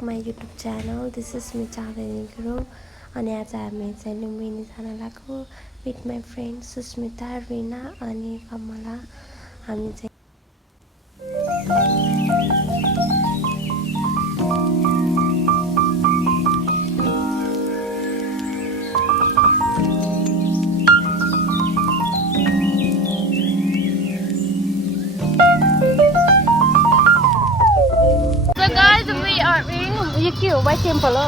Back my YouTube channel. This is me Chandani Gurung. अनि आज हामी चाहिँ लुम्बिनी जान लागेको with my friend Sushmita, Rina अनि कमला. हामी चाहिँ यो के हो? वाइट टेम्पल हो.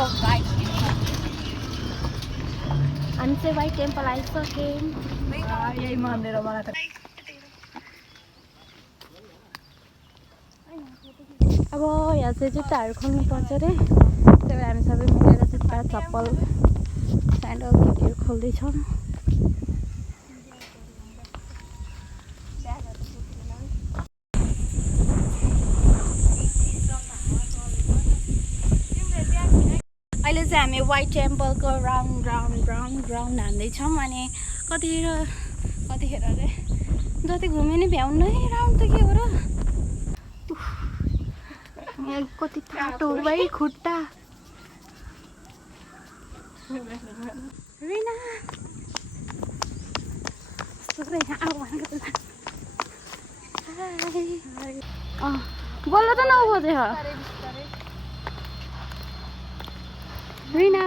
हामी चाहिँ वाइट टेम्पल आइसक्यौँ. यही मन्दिर हो. मलाई त अब यहाँ चाहिँ जुत्ताहरू खोल्नु पर्छ अरे. त्यही भएर हामी सबै मिलेर जुत्ता, चप्पल, स्यान्डल केटीहरू खोल्दैछौँ. अहिले चाहिँ हामी वाइट टेम्पलको राउन्ड हान्दैछौँ. अनि कतिखेर अरे जति घुम्यो नि भ्याउनु है. राउन्ड त के हो र? यहाँ कति टाटो भाइ खुट्टा. रिना बोल्नु त नबोधे हो. रिना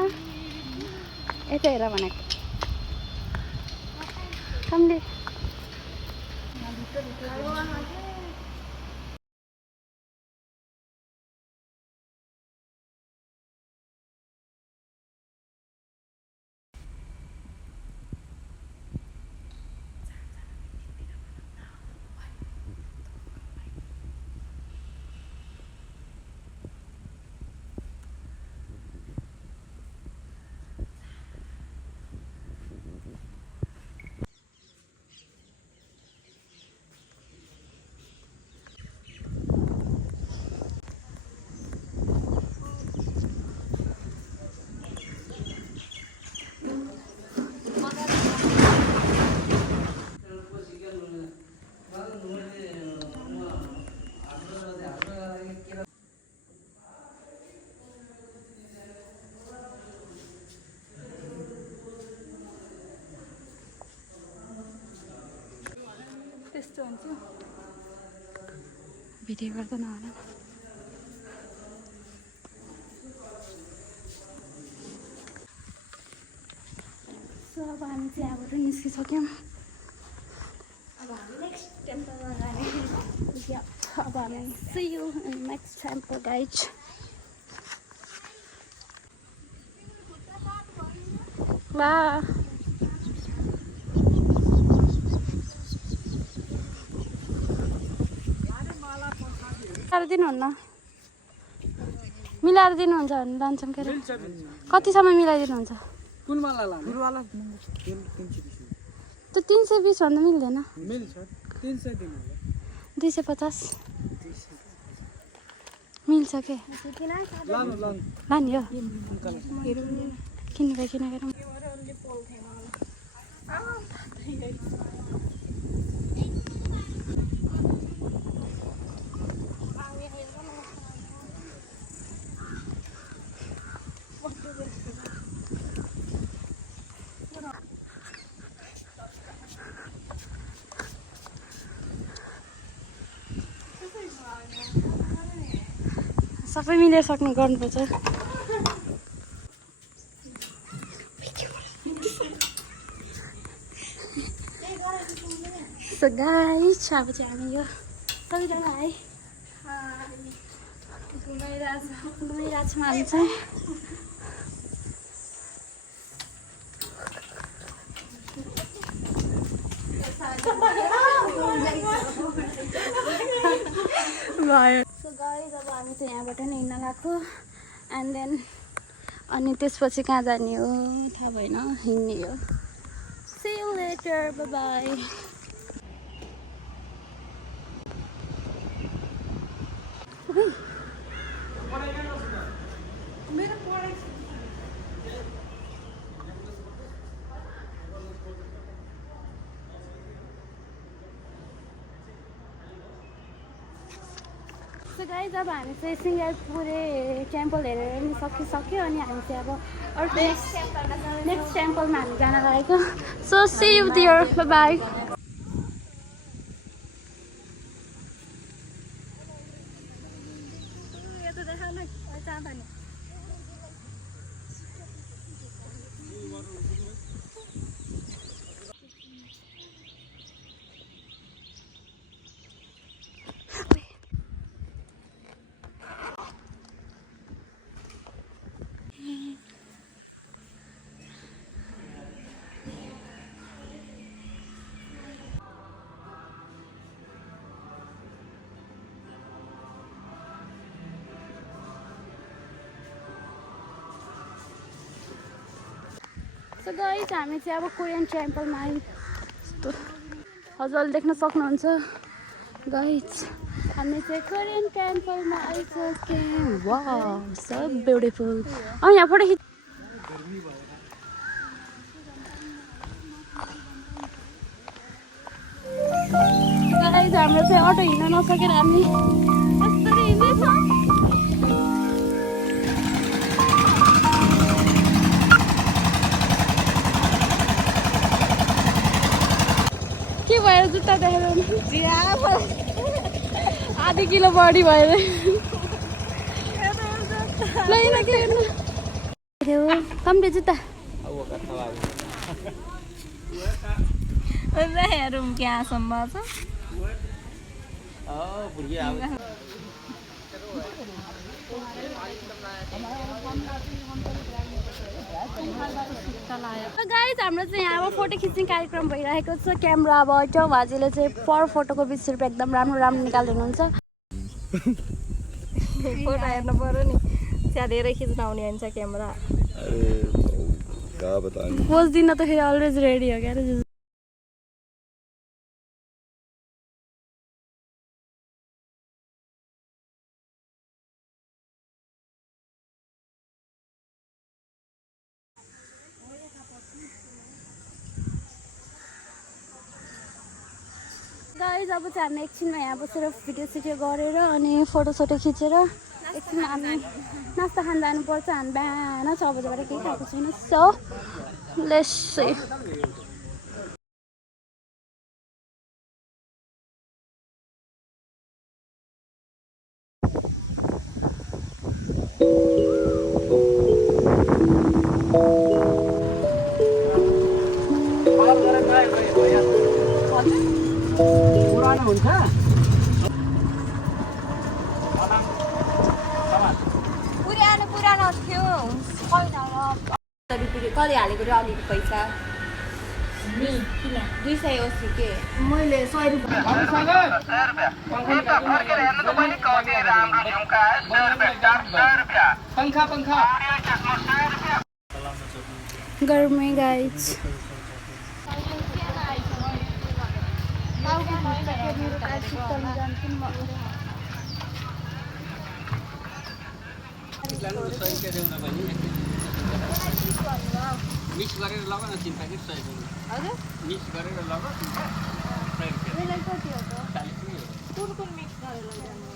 यता हेर भनेको. सम्झे त्यस्तो हुन्छ. भिडियो गर्दा नहोला. सो अब हामी चाहिँ यहाँबाट निस्किसक्यौँ. अब हामी नेक्स्ट टेम्पलमा जाने. अब हामी see you in next temple guys. Bye. दिनुहुन्न. मिलाएर दिनुहुन्छ भने लान्छौँ. के अरे कतिसम्म मिलाइदिनुहुन्छ? कुन वाला लानु? त्यो 320 भन्दा मिल्दैन. मिल्छ. 300 दिनु होला. 250 मिल्छ के? लाने हो किन्नु किन. सबै मिलेर सक्नु गर्नुपर्छ. सो गाइस अब चाहिँ हामी यो सबैजना है घुमाइरहेको छौँ. हामी चाहिँ सो गाइस अब हामी चाहिँ यहाँबाट नै हिँड्न लाग्यो. एन्ड देन अनि त्यसपछि कहाँ जाने हो थाहा भएन. हिँड्ने हो. See you later. Bye bye. So guys अब हामी चाहिँ सिङ्गापुरे टेम्पल हेरेर नि सकिसक्यो अनि हामी चाहिँ अब अर्को नेक्स्ट टेम्पलमा हामी जान लागेको so see you there bye bye so guys हामी चाहिँ अब कोरियन टेम्पलमा आयौँ यस्तो हजुरले देख्न सक्नुहुन्छ गाइज हामी चाहिँ कोरियन टेम्पलमा आइसक्यौँ वाउ सो ब्युटिफुल यहाँ फोटो खिच गाइज हाम्रो चाहिँ अटो हिँड्न नसकेर हामी कसरी हिँड्दैछौँ के भयो जुत्ता देखेर आधी किलो बढी भयो कम्ती जुत्ता रुम क्या सम्भव छ गाइज हाम्रो चाहिँ यहाँ अब फोटो खिच्ने कार्यक्रम भइरहेको छ क्यामेराबाट भाजीले चाहिँ पर फोटोको 20 रुपियाँ एकदम राम्रो राम्रो निकालिदिनुहुन्छ फोटो हेर्नु पर्यो नि त्यहाँ धेरै खिच्न आउने हुन्छ क्यामेरा पोज दिन त फेरि अलवेज रेडी हो क्या गाइज अब चाहिँ हामी एकछिनमा यहाँ बसेर भिडियो सिडियो गरेर अनि फोटोसोटो खिचेर एकछिन हामी नास्ता खान जानुपर्छ हामी बिहान 6 बजीबाट केही खाएको छैन सो लेट्स सी हुन्छ पुरानो थियो कति हालेको थियो अलिक पैसा 280 के मैले 100 रुपियाँ गर्मी गाइज मिक्स गरेर लगा न 3 प्याकेट 100 रुपैयाँ हजुर मिक्स गरेर लगा 100 रुपैयाँ कति हो त कुन मिक्स गरेर लगाउनु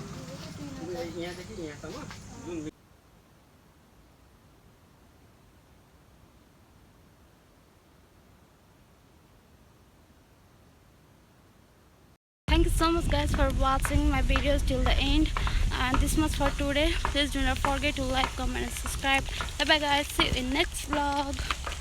यहाँ देखि यहाँसम्म जुन Thank you so much guys for watching my videos till the end and this much for today. Please do not forget to like, comment and subscribe. Bye bye guys, see you in next vlog.